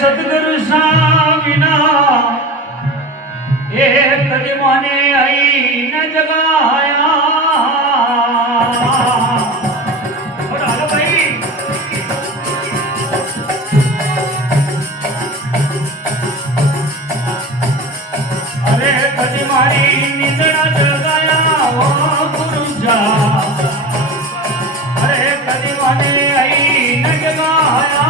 सद्गुरु साविना कधी माने आई न जगाया अरे कधी मारी निंदणा जगाया ओ गुरुजा अरे कधी माने आई न जगाया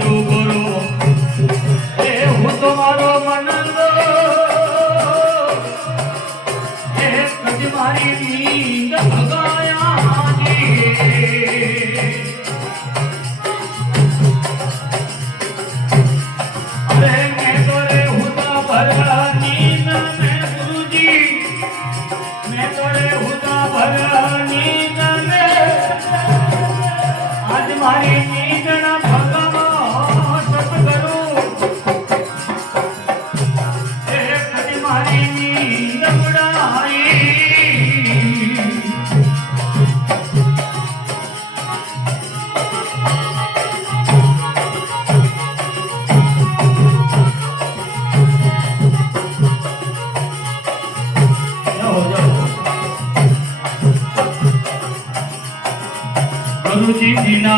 जो गुरु हे हूँ तुम्हारो मनंदो हे कदी मारी नींद भगाया अरे मैं तो रे हुदा भरा नींद में गुरुजी मैं तो रे हुदा भरा नींद में आज मारी नींद ना गुरुजी बिना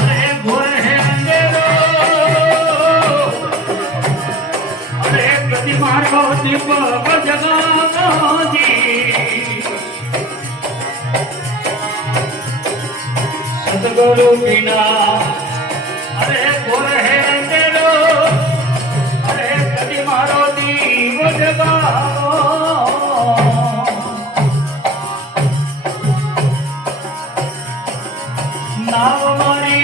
अरे घोर है अंधेरो अरे कदी मारो दीपक जगाओ जी सतगुरु बिना अरे घोर है अंधेरो अरे कदी मारो दीप जगाओ नाव मारी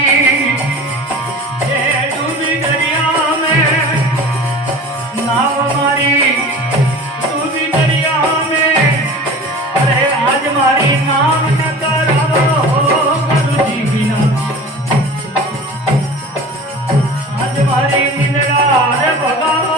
ये डूबी दरिया में नाव मारी डूबी दरिया में अरे आज मारी नाम न करावो गुरुजी बिना आज मारी निंदड़ा रे भगावो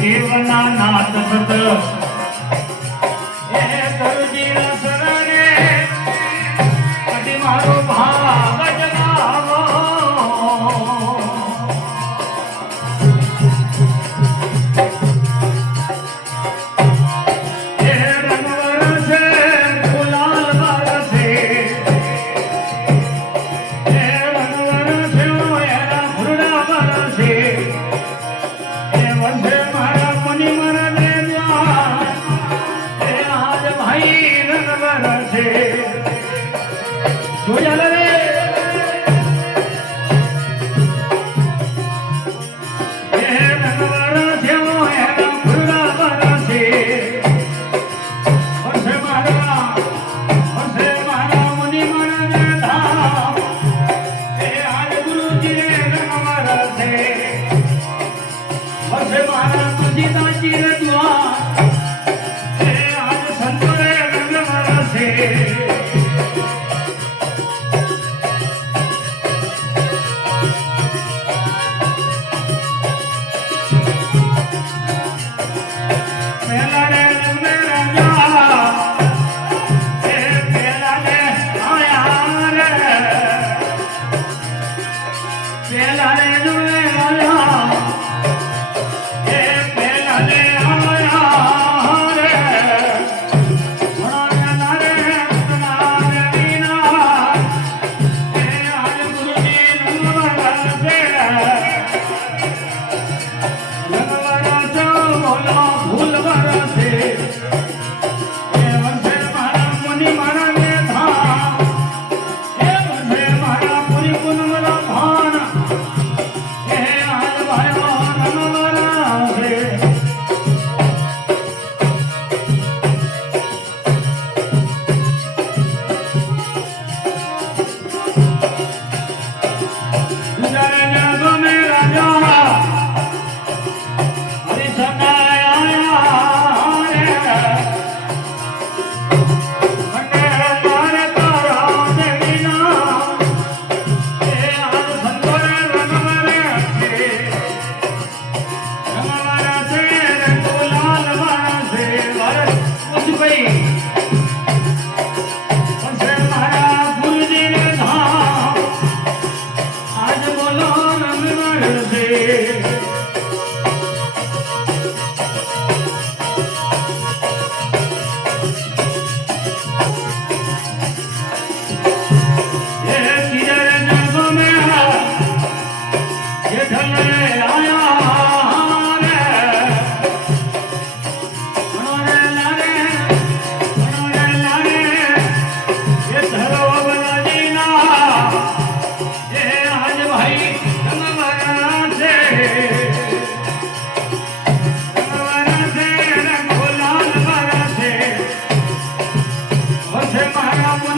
देवना नाथ सत हे गुरुजी शरणे कदी मारो भाव जगावो हे रंगवर से गुलाल बरसे हे रंगवर से मेरा मुर्दा बरसे हे वंदे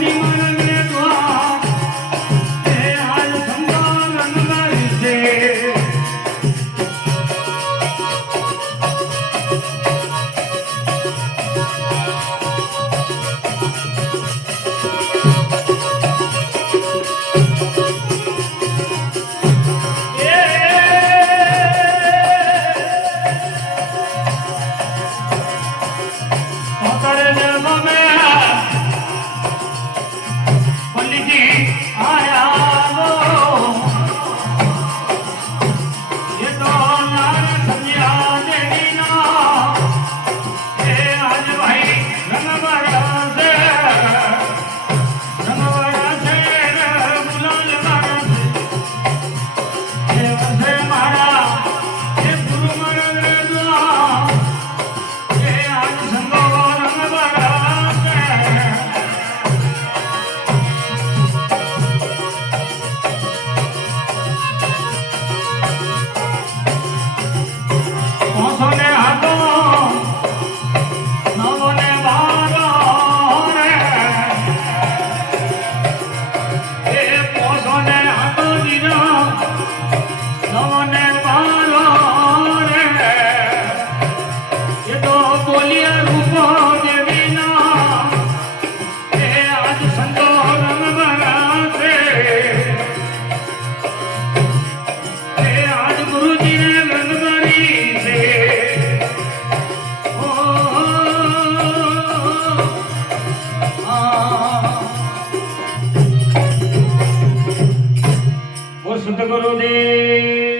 पानी मन में द्वार हे आज संभालन मारी से और शुद्ध करो दे।